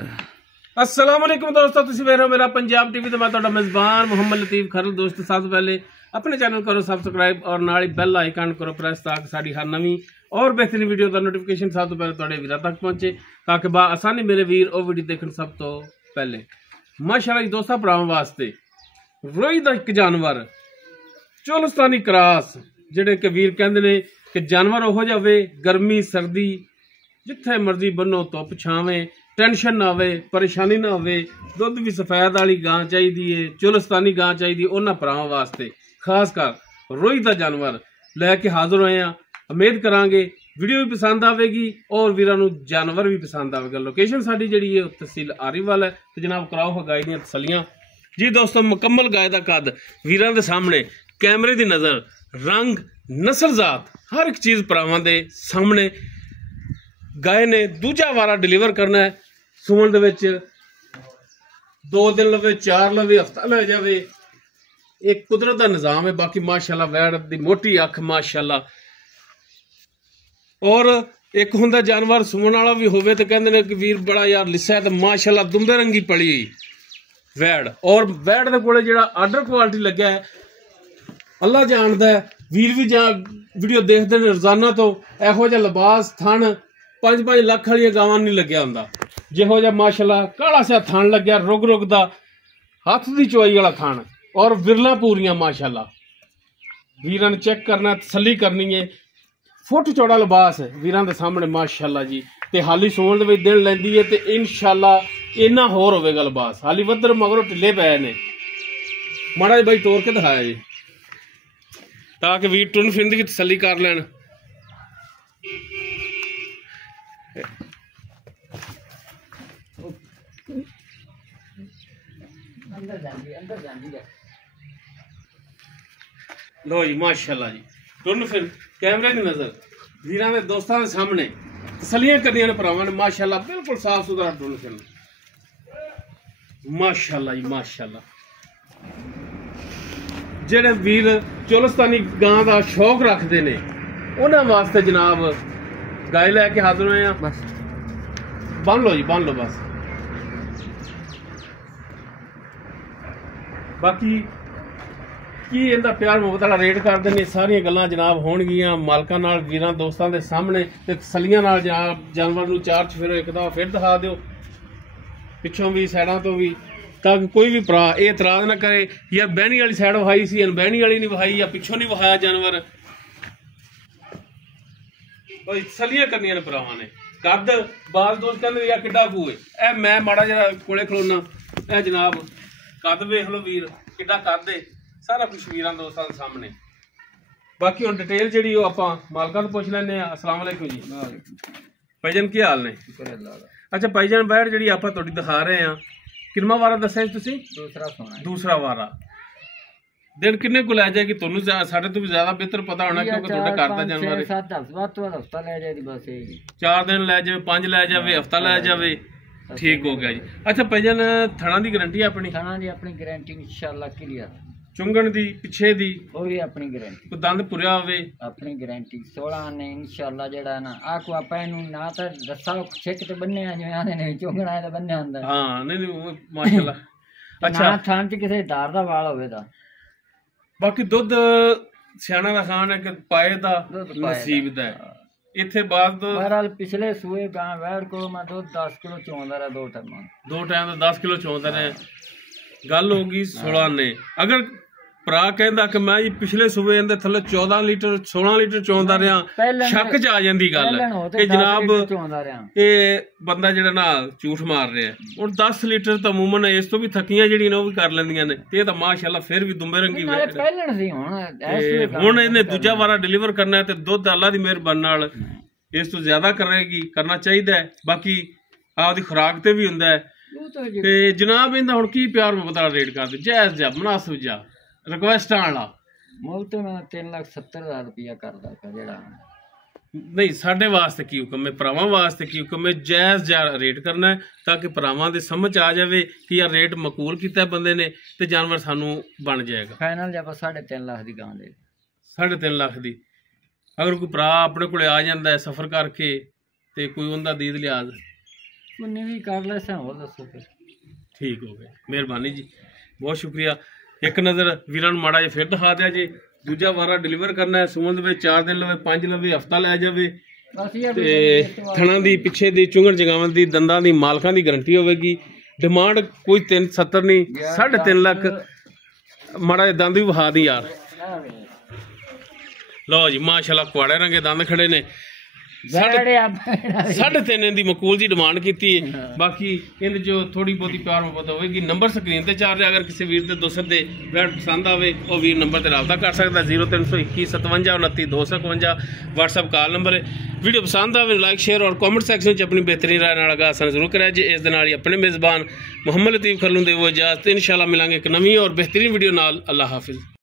अस्सलाम वालेकुम दोस्तों, तुसीं वेख रहे हो मेरा पंजाब टीवी। तो मैं तुहाडा मेज़बान मुहम्मद लतीफ खरल। दोस्तों, सब तो पहले अपने चैनल करो सब्सक्राइब और नाल ही बेल आइकन करो प्रेस, ताकि साडी हर नवीं और बेहतरीन वीडियो का नोटिफिकेशन सब तो पहले तुहाडे वीरां तक पहुंचे, ताकि बा आसानी मेरे वीर वो वीडियो देखण सब तो पहले। माशाअल्लाह जी दोस्तों, भरावां वास्ते रोई दा एक जानवर चोलस्तानी क्रास, जिहड़े कि वीर कहंदे ने कि जानवर ओहो जिहा होवे, गर्मी सर्दी जिथे मर्जी बनो, धुप छावे, टेंशन ना आवे, परेशानी ना आवे। दुध भी सफेद वाली गां चाहिए, चोलस्तानी गां चाहिए। उन्हां भरावां वास्ते खास कर रोई दा जानवर लैके हाजिर होए हैं। उम्मीद करांगे वीडियो भी पसंद आवेगी और वीरां नूं जानवर भी पसंद आवेगा। लोकेशन साडी जिहड़ी है तहसील आरीवाल है। तो जनाब कराओ हा गाय दीयां तसल्लियां जी। दोस्तों, मुकम्मल गाय दा कद वीरां दे सामने, कैमरे दी नज़र, रंग, नस्ल जात, हर एक चीज़ भरावां दे सामने। गाय ने दूजा वारा डिलीवर करना है। सुमन दे विच 2 दिन लवे, 4 लवे, हफ्ता लै जावे, एक कुदरत का निज़ाम है। बाकी माशाअल्लाह वैड़ दी मोटी अख माशाअल्लाह। और एक हुंदा जानवर सुमन वाला भी होवे तो कहंदे ने कि वीर बड़ा यार लिस्सा है, तो माशाअल्लाह दुंबे रंगी पड़ी वैड़। और वैड़ दे कोले जिहड़ा आर्डर क्वालिटी लग्या है, अल्लाह जानदा है। वीर भी जा वीडियो देखते हैं रोजाना, तो इहो जिहा लिबास थन 5-5 लाख वाली गावां नहीं लग्या हुंदा। जिहो जिहा माशाअल्लाह काला सा थन लग्या, रुग रुग दा हथ दी चवाई वाला थन और विरला पूरियां माशाअल्लाह। वीरां ने चेक करना, तसल्ली करनी है। फुट चौड़ा लिबास है वीरां दे सामने माशाअल्लाह जी। ते हाली सोन दे विच दिन लैंदी है, ते इंशाअल्लाह इन्ना होर होवेगा लिबास। हाली वधर मगरों ढिले पए ने। माड़ा जी भाई तोड़ के दिखाया जी, ताकि वीर टुन फिरन दी भी तसल्ली कर लैन। लो जी माशाअल्लाह जी, टुन फिर कैमरे की नजर, वीरां दे दोस्तां दे सामने तसल्लियां करनियां ने भरावां ने माशाअल्लाह। बिल्कुल साफ सुथरा टुन फिर माशाअल्लाह जी माशाअल्लाह। जेड़े वीर चोलस्तानी गां का शौक रखते ने, उन्हां वास्ते जनाब गाय लैके हाजिर होए हैं। बस बन लो जी, बन लो बस। बाकी की इहदा प्यार मुहब्बत वाला रेट कर देने, सारियां गल्लां जनाब होणगियां मालकां नाल, वीरां दोस्तां दे सामने। ते तसल्लियां नाल जनाब जानवर नूं चार चफेरो एक दफा फिर दिखा दिओ, पिछों भी साइडां तो भी, ताकि कोई भी भरा ये इतराज ना करे यार बहनी वाली साइड वहाई सी, बहनी वाली नहीं वहाई, या पिछों नहीं वहाया जानवर। तसल्लियां करनियां ने भरावां ने। कद बाल दोस्त कहंदे यार किड्डा कू है, ए मैं माड़ा जिहा कोले खलोना, ए जनाब कद वेख लो वीर किड्डा कद है। सारा कुछ वीरां दोस्तां दे सामने। बाकी हुण डिटेल जिहड़ी ओह आपां मालकां तों पुछ लैंदे आ। अस्सलाम वालेकुम जी। भाईजान की हाल ने? अच्छा भाईजान, बैठ जिहड़ी आपां तुहाडी दिखा रहे हैं, किन्ना वारा दस्सिया तुसीं? दूसरा वारा। दिन किन्ने को लै जाएगी? तुहानूं साडे तो भी ज्यादा बेहतर पता होना, क्योंकि तुहाडा घर दा जानवर है। 4 दिन लै जावे, 5 लै जावे, हफ्ता लै जावे, ठीक हो गया जी। अच्छा भाईजान, थणा दी गारंटी अपनी? थणा दी अपनी गारंटी इंशाअल्लाह क्लियर। चुंगण दी पिछे दी ਉਹ ਵੀ ਆਪਣੀ ਗਾਰੰਟੀ। कोई दंद पुरिया होवे? ਆਪਣੀ ਗਾਰੰਟੀ 16 ਨੇ ਇਨਸ਼ਾਅੱਲਾ। ਜਿਹੜਾ ਨਾ ਆਖੋ ਆਪਾਂ ਇਹਨੂੰ ਨਾ ਤਾਂ ਰੱਸਾ ਛਿੱਕ ਤੇ ਬੰਨਿਆ, ਜਿਵੇਂ ਆਂਦੇ ਨੇ ਚੁੰਗਣਾ ਇਹਦਾ ਬੰਨਿਆ ਹੁੰਦਾ। ਹਾਂ ਨਹੀਂ ਨਹੀਂ ਮਾਸ਼ਾਅੱਲਾ। ਅੱਛਾ, ਨਾ ਥਾਂ ਚ ਕਿਸੇ ਧਾਰ ਦਾ ਵਾਲ ਹੋਵੇ ਤਾਂ। ਬਾਕੀ ਦੁੱਧ ਸਿਆਣਾ ਦਾ ਖਾਣ ਹੈ ਕਿ ਪਾਏ ਦਾ ਨਸੀਬ ਦਾ ਹੈ। ਇੱਥੇ ਬਾਅਦ ਬਹਰਾਲ ਪਿਛਲੇ ਸੂਏ ਗਾਂ ਵੈੜ ਕੋ ਮੈਂ ਦੁੱਧ 10 ਕਿਲੋ ਚੋਂਦਾ ਰਿਹਾ, 2 ਟਾਈਮ ਦਾ 10 ਕਿਲੋ ਚੋਂਦਾ ਨੇ। ਗੱਲ ਹੋ ਗਈ 16 ਨੇ। ਅਗਰ ਭਰਾ ਕਹਿੰਦਾ ਕਿ ਮੈਂ ਜੀ ਪਿਛਲੇ ਸੂਬੇ ਇਹਦੇ ਥੱਲੇ 14 ਲੀਟਰ 16 ਲੀਟਰ ਚੋਂਦਾ ਰਿਹਾ, ਸ਼ੱਕ ਚ ਆ ਜਾਂਦੀ ਗੱਲ ਕਿ ਜਨਾਬ ਇਹ ਬੰਦਾ ਜਿਹੜਾ ਨਾ ਝੂਠ ਮਾਰ ਰਿਹਾ। ਹੁਣ 10 ਲੀਟਰ ਤਾਂ ਅਮੂਮਨ ਇਸ ਤੋਂ ਵੀ ਥੱਕੀਆਂ ਜਿਹੜੀਆਂ ਨੇ ਉਹ ਵੀ ਕਰ ਲੈਂਦੀਆਂ ਨੇ। ਇਹ ਤਾਂ ਮਾਸ਼ਾਅੱਲਾ ਫਿਰ ਵੀ ਦੁੰਬੇ ਰੰਗੀ ਹੁਣ ਇਹਨੇ ਦੂਜਾ ਵਾਰਾ ਡਿਲੀਵਰ ਕਰਨਾ, ਤੇ ਦੁੱਧ ਅੱਲਾ ਦੀ ਮਿਹਰਬਾਨੀ ਨਾਲ ਇਸ ਤੋਂ ਜ਼ਿਆਦਾ ਕਰਨਾ ਚਾਹੀਦਾ ਹੈ। ਬਾਕੀ ਆਪਦੀ ਖੁਰਾਕ ਤੇ ਵੀ ਹੁੰਦਾ ਹੈ। ਤੇ ਜਨਾਬ ਇਹਦਾ ਹੁਣ ਕੀ ਪਿਆਰ ਮੁਹੱਬਤ ਵਾਲਾ ਰੇਟ ਕਰਦੇ? ਜਾਇਜ਼ ਜਾ, ਮੁਨਾਸਿਬ ਜਾ, ਰਿਕੁਐਸਟ ਵਾਲਾ ਮੁੱਲ ਤੇ ਮੈਂ 3,70,000 ਰੁਪਇਆ ਕਰਦਾ ਜਿਹੜਾ। ਨਹੀਂ ਸਾਡੇ ਵਾਸਤੇ ਕੀ ਹੁਕਮ ਹੈ, ਭਰਾਵਾਂ ਵਾਸਤੇ ਕੀ ਹੁਕਮ ਹੈ? ਜਾਇਜ਼ ਜਾ ਰੇਟ ਕਰਨਾ, ਤਾਂ ਕਿ ਭਰਾਵਾਂ ਦੇ ਸਮਝ ਆ ਜਾਵੇ ਕਿ ਯਾਰ ਰੇਟ ਮਕਬੂਲ ਕੀਤਾ ਬੰਦੇ ਨੇ, ਤੇ ਜਾਨਵਰ ਸਾਨੂੰ ਬਣ ਜਾਏਗਾ। ਫਾਈਨਲ ਜੇ ਆਪਾਂ 3.5 ਲੱਖ ਦੀ ਗਾਂ ਦੇ 3.5 ਲੱਖ ਦੀ। ਅਗਰ ਕੋਈ ਭਰਾ ਆਪਣੇ ਕੋਲੇ ਆ ਜਾਂਦਾ ਹੈ ਸਫਰ ਕਰਕੇ, ਤੇ ਕੋਈ ਉਹਦਾ ਦੀਦ ਲਿਆਜ਼ उन्हें भी कर ले सा हो दसो फिर ठीक हो गए, मेहरबानी जी, बहुत शुक्रिया। एक नज़र वीरां नूं माड़ा जिहा फिर दिखा दिया जे, दूजा वारा डिलीवर करना है, सुमन दे 4 दिन लवे 5 लवे हफ्ता लै जावे ते थणा दी पिछे दी चुंगण जगावन दी दंदां दी मालकां दी गारंटी होवेगी। डिमांड कोई 370 नहीं, 3.5 लाख। माड़ा जिहा दंद भी वहा दी यार। लो जी माशाल्लाह कुआड़े रंगे दंद खड़े ने। 3.5 ਦੀ ਮਕੂਲ ਦੀ ਡਿਮਾਂਡ ਕੀਤੀ ਹੈ। ਬਾਕੀ ਇਹਦੇ ਚੋਂ ਥੋੜੀ ਬਹੁਤੀ ਪਿਆਰ ਮੁਹੱਬਤ ਹੋਵੇਗੀ। ਨੰਬਰ ਸਕਰੀਨ ਤੇ ਚੱਲ ਰਿਹਾ, ਅਗਰ ਕਿਸੇ ਵੀਰ ਦੇ ਦੋਸਤ ਦੇ ਬੈਡ ਪਸੰਦ ਆਵੇ ਉਹ ਵੀਰ ਨੰਬਰ ਤੇ ਰਾਬਤਾ ਕਰ ਸਕਦਾ। 0321 57 29 251 WhatsApp ਕਾਲ ਨੰਬਰ ਹੈ। ਵੀਡੀਓ ਪਸੰਦ ਆਵੇ ਲਾਈਕ ਸ਼ੇਅਰ ਔਰ ਕਮੈਂਟ ਸੈਕਸ਼ਨ 'ਚ ਆਪਣੀ ਬਿਹਤਰੀਨ ਰਾਏ ਨਾਲ ਆਗਾਹ ਜ਼ਰੂਰ ਕਰਿਆ ਜੇ। ਇਸ ਦੇ ਨਾਲ ਹੀ ਆਪਣੇ ਮੇਜ਼ਬਾਨ ਮੁਹੰਮਦ ਲਤੀਫ ਖਰਲੂ ਦੇ ਉਹ ਇਜਾਜ਼ਤ। ਇਨਸ਼ਾਅੱਲਾ ਮਿਲਾਂਗੇ ਇੱਕ ਨਵੀਂ ਔਰ ਬਿਹਤਰੀਨ ਵੀਡੀਓ ਨਾਲ। ਅੱਲਾਹ ਹਾਫਿਜ਼।